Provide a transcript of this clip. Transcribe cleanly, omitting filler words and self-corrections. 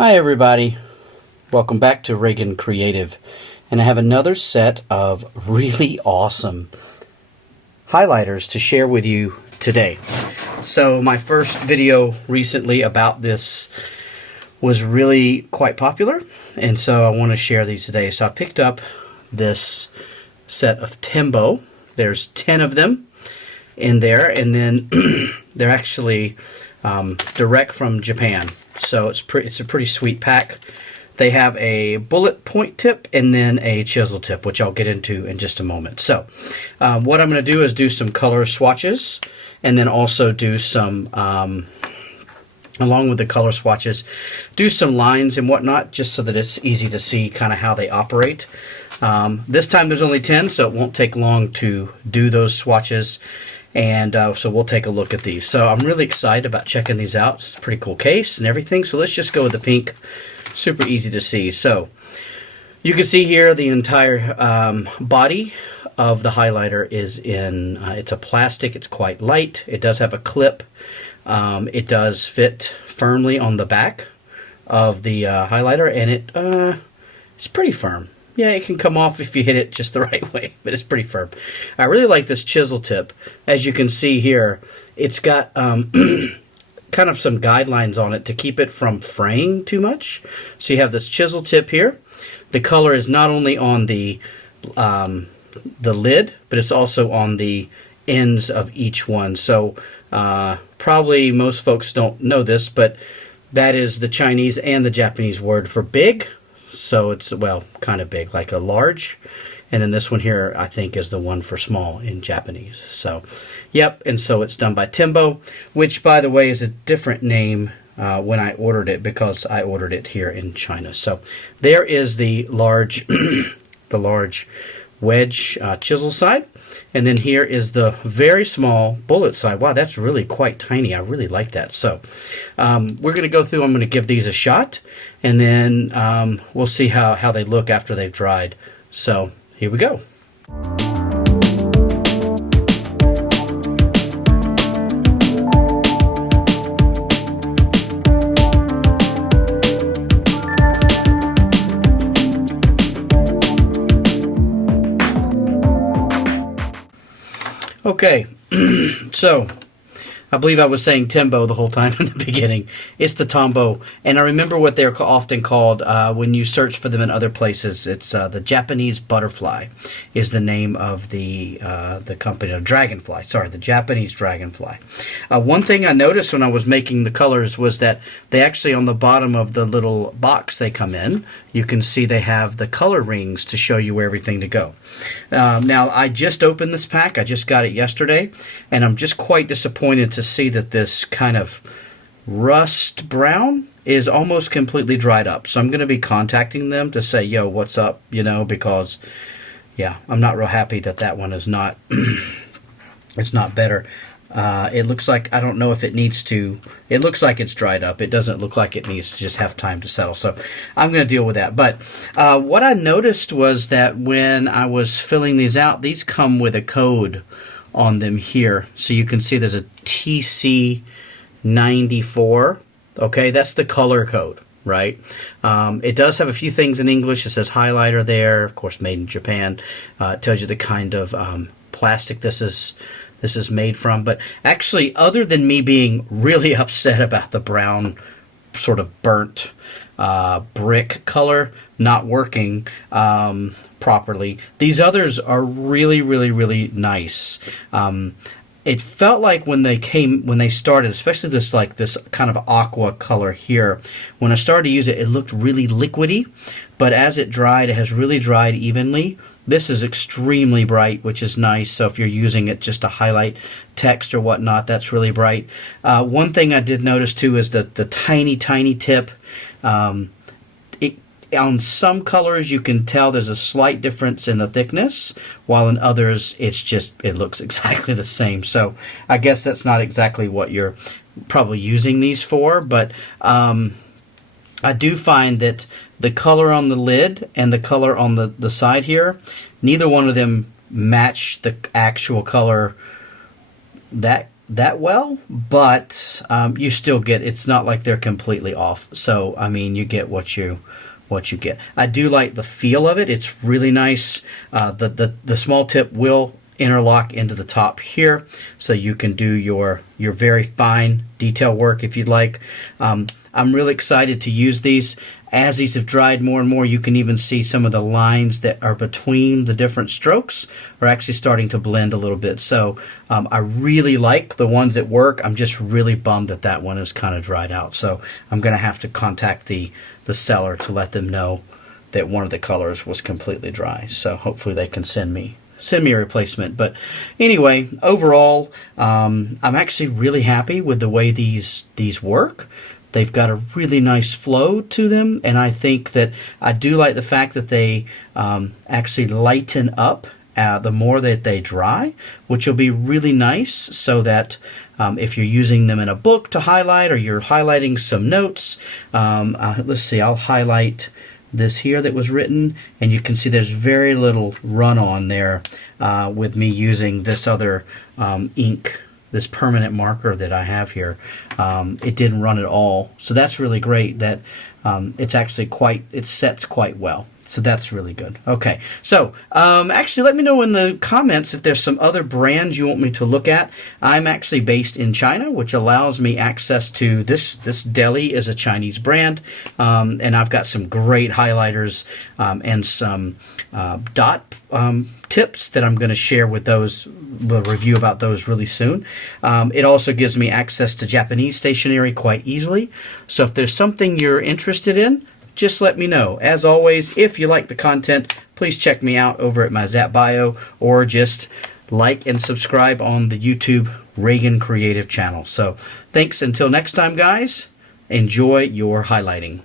Hi everybody, welcome back to Reagan Creative, and I have another set of really awesome highlighters to share with you today. So my first video recently about this was really quite popular, and so I want to share these today. So I picked up this set of TOMBOW. There's 10 of them in there, and then they're actually direct from Japan. So it's a pretty sweet pack. They have a bullet point tip and then a chisel tip, which I'll get into in just a moment. So what I'm going to do is do some color swatches, and then also do some, along with the color swatches, do some lines and whatnot, just so that it's easy to see kind of how they operate. This time there's only 10, so it won't take long to do those swatches. And so we'll take a look at these. So I'm really excited about checking these out. It's a pretty cool case and everything. So let's just go with the pink. Super easy to see. So you can see here the entire body of the highlighter is in, it's a plastic. It's quite light. It does have a clip. It does fit firmly on the back of the highlighter, and it's pretty firm. Yeah, it can come off if you hit it just the right way, but it's pretty firm. I really like this chisel tip. As you can see here, it's got kind of some guidelines on it to keep it from fraying too much. So you have this chisel tip here. The color is not only on the lid, but it's also on the ends of each one. So probably most folks don't know this, but that is the Chinese and the Japanese word for big. So it's, well, kind of big, like a large. And then this one here, I think, is the one for small in Japanese. So, yep, and so it's done by TOMBOW, which, by the way, is a different name when I ordered it, because I ordered it here in China. So there is the large, the large wedge chisel side. And then here is the very small bullet side. Wow, that's really quite tiny. I really like that. So we're going to go through. I'm going to give these a shot, and then we'll see how they look after they've dried. So here we go. Okay, so I believe I was saying TOMBOW the whole time in the beginning. It's the TOMBOW, and I remember what they're often called when you search for them in other places. It's the Japanese butterfly is the name of the company, or dragonfly. Sorry, the Japanese dragonfly. One thing I noticed when I was making the colors was that they actually, on the bottom of the little box they come in, you can see they have the color rings to show you where everything to go. Now, I just opened this pack. I just got it yesterday, and I'm just quite disappointed to see that this kind of rust brown is almost completely dried up. So I'm going to be contacting them to say, yo, what's up, you know, because, yeah, I'm not real happy that that one is not, it's not better. It looks like, I don't know if it needs to, it looks like it's dried up. It doesn't look like it needs to just have time to settle. So I'm going to deal with that. But what I noticed was that when I was filling these out, these come with a code on them here. So you can see there's a TC94. Okay, that's the color code, right? It does have a few things in English. It says highlighter there, of course, made in Japan. It tells you the kind of plastic this is made from. But actually, other than me being really upset about the brown, sort of burnt brick color not working properly, these others are really, really, really nice. It felt like when they started, especially this kind of aqua color here, when I started to use it, it looked really liquidy, but as it dried, it has really dried evenly. This is extremely bright, which is nice. So if you're using it just to highlight text or whatnot, that's really bright. One thing I did notice too is that the tiny, tiny tip. On some colors, you can tell there's a slight difference in the thickness, while in others, it looks exactly the same. So I guess that's not exactly what you're probably using these for, but I do find that the color on the lid and the color on the side here, neither one of them match the actual color that that well, but you still get, it's not like they're completely off. So I mean, you get what you get. I do like the feel of it. It's really nice. The small tip will interlock into the top here, so you can do your very fine detail work if you'd like. I'm really excited to use these. As these have dried more and more, you can even see some of the lines that are between the different strokes are actually starting to blend a little bit. So I really like the ones that work. I'm just really bummed that that one is kind of dried out. So I'm going to have to contact the seller to let them know that one of the colors was completely dry. So hopefully they can send me a replacement. But anyway, overall, I'm actually really happy with the way these work. They've got a really nice flow to them, and I think that I do like the fact that they actually lighten up the more that they dry, which will be really nice, so that if you're using them in a book to highlight, or you're highlighting some notes, let's see, I'll highlight this here that was written, and you can see there's very little run on there with me using this other ink, this permanent marker that I have here. It didn't run at all, so that's really great that it's actually it sets quite well. So that's really good. Okay, so actually let me know in the comments if there's some other brands you want me to look at. I'm actually based in China, which allows me access to this. This Deli is a Chinese brand, and I've got some great highlighters and some dot tips that I'm going to share with those. We'll review about those really soon. It also gives me access to Japanese stationery quite easily. So if there's something you're interested in, just let me know. As always, if you like the content, please check me out over at my Zap bio, or just like and subscribe on the YouTube Reagan Creative channel. So thanks until next time, guys. Enjoy your highlighting.